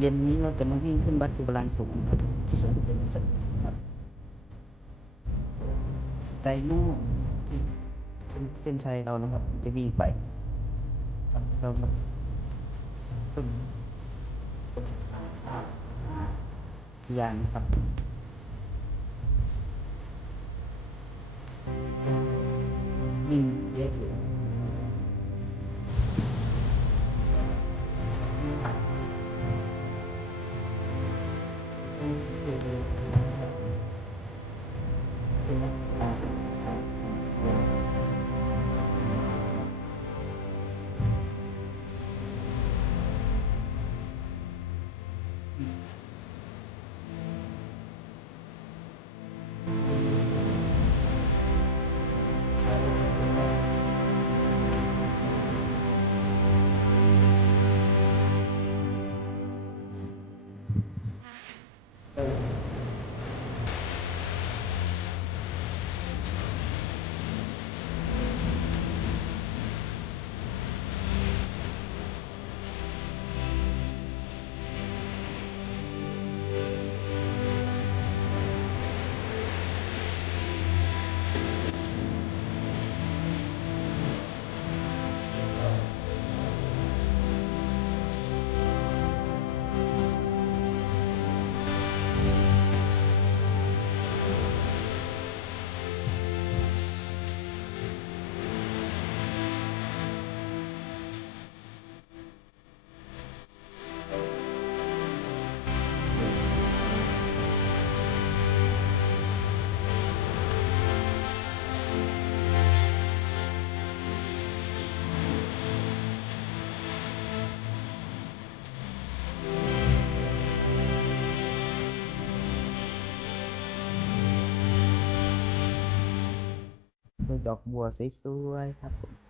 เย็นนี้เราจะมาวิ่งขึ้นวัดกุบาลานสูงครับที่โรงเรียนจะครับไดโน่ที่เส้นชัยเรานะครับ จะวิ่งไปครับเรามาขึ้นยานครับวิ่งเยอะอยู่ดอกบัวสวยๆครับผม